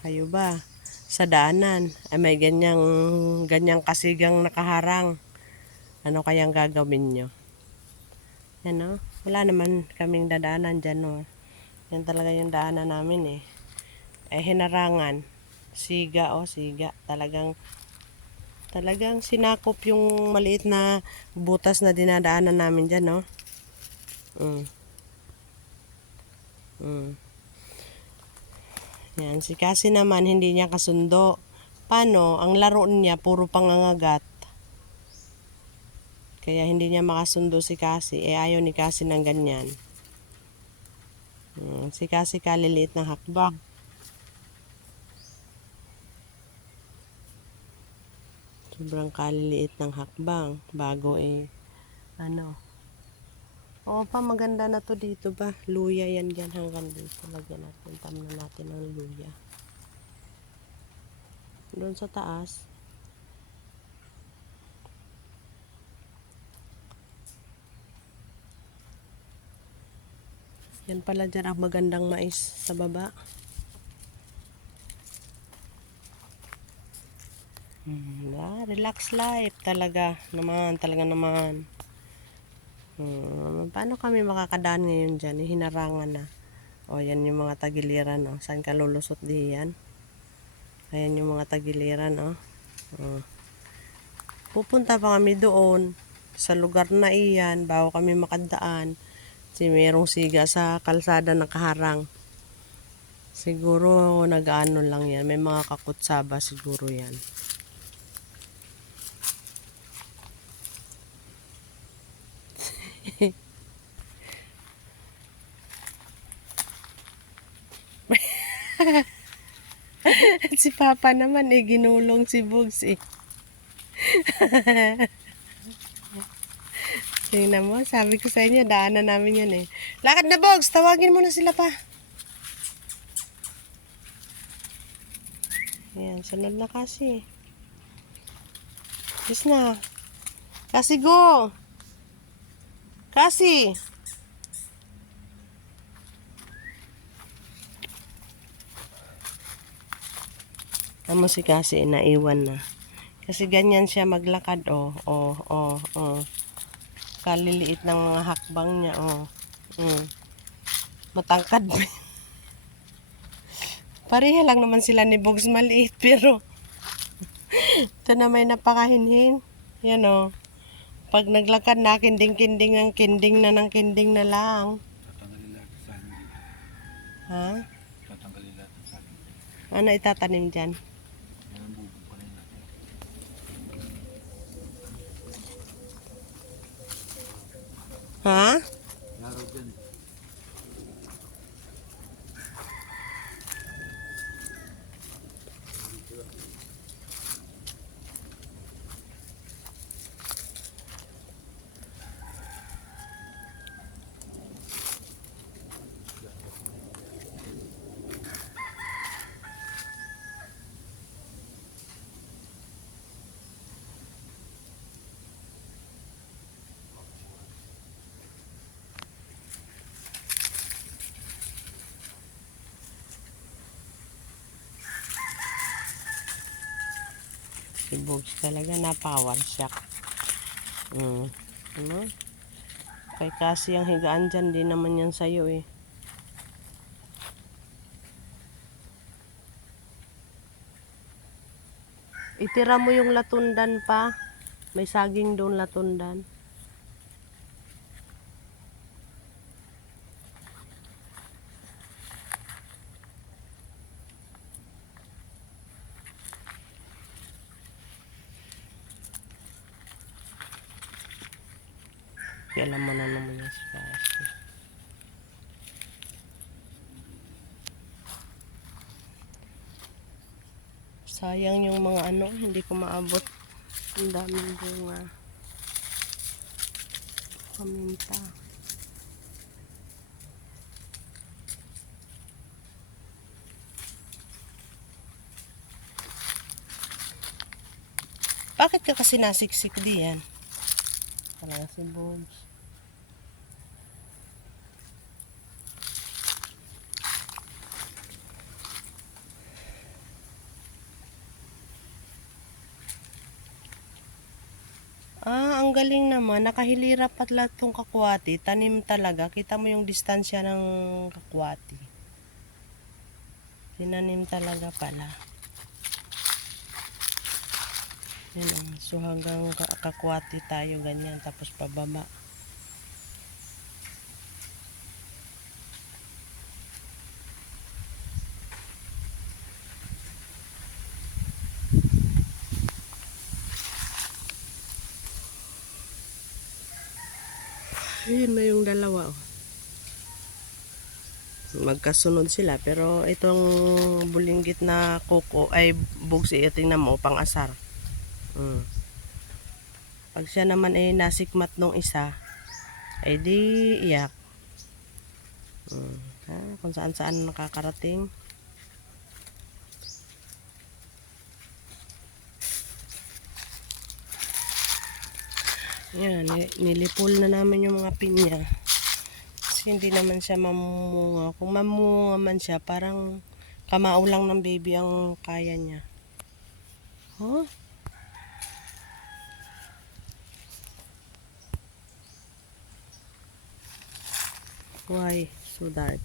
Kayo ba? Sa daanan ay may ganyang kasigang nakaharang. Ano kayang gagawin nyo? Yan o. Wala naman kaming dadaanan dyan o. Yan talaga yung daanan namin eh. Hinarangan. Siga o siga. Talagang sinakop yung maliit na butas na dinadaanan namin dyan no. Yan, si Cassie naman hindi niya kasundo. Paano? Ang laro niya puro pangangagat. Kaya hindi niya makasundo si Cassie. Ayaw ni Cassie ng ganyan. Si Cassie kaliliit ng hakbang. Sobrang kaliliit ng hakbang. Bago ano. Oo pa, maganda na to dito ba? Luya yan dyan hanggang dito. Lagyan natin, tamnan natin ng luya. Doon sa taas. Yan pala dyan ang magandang mais sa baba. Relax life talaga naman. Paano kami makakadaan ngayon dyan? Hinarangan na. O yan yung mga tagiliran o. Saan ka lulusot diyan? Ayan yung mga tagiliran o. Pupunta pa kami doon sa lugar na iyan bago kami makadaan. Kasi merong siga sa kalsada nakaharang. Siguro nag-ano lang yan. May mga kakutsaba siguro yan. Si Papa naman ginulong si Bugs eh. Tingnan mo, sabi ko sa inyo, daanan namin yan eh. Lakad na Bugs, tawagin mo na sila pa. Ayan, sunod na kasi. Yes na. Kasi go! Kasi! Amo si Kasi naiwan na. Kasi ganyan siya maglakad oh. Kaliliit ng mga hakbang niya oh. Matangkad. Pareha lang naman sila ni Bugs maliit pero ito na may napakahinhin. Yan oh. Pag naglakad na kinding-kinding ang kinding na ng kinding na lang. Tatanggalin lahat sa amin dito. Ha? Tatanggalin lahat sa amin. Ano itatanim dyan? Yan ang bubukanin natin. Ha? Laro dyan. Si Bugs talaga na-power shock. Ano? Kay kasi ang higaan dyan, di naman yan sa'yo eh. Itira mo yung latundan pa. May saging doon latundan. Kailan mo na naman yung spicy. Sayang yung mga ano, hindi ko maabot. Ang daming bunga. Paminta. Bakit ka kasi nasiksik diyan? Talaga si Bugs. Ah, ang galing naman. Nakahilira pala tong kakwati. Tanim talaga. Kita mo yung distansya ng kakwati. Tinanim talaga pala. Yan oh. So hanggang kakwati tayo ganyan. Tapos pababa. Ayun na yung dalawa oh. Magkasunod sila pero itong bulinggit na kuko ay bugsi, tingnan mo pang asar. Pag siya naman ay nasikmat nung isa ay di iyak. Kung saan saan nakakarating. Yan, nilipol na namin yung mga pinya. Kasi hindi naman siya mamunga. Kung mamunga man siya, parang kamao lang ng baby ang kaya niya. Huh? Why so dark?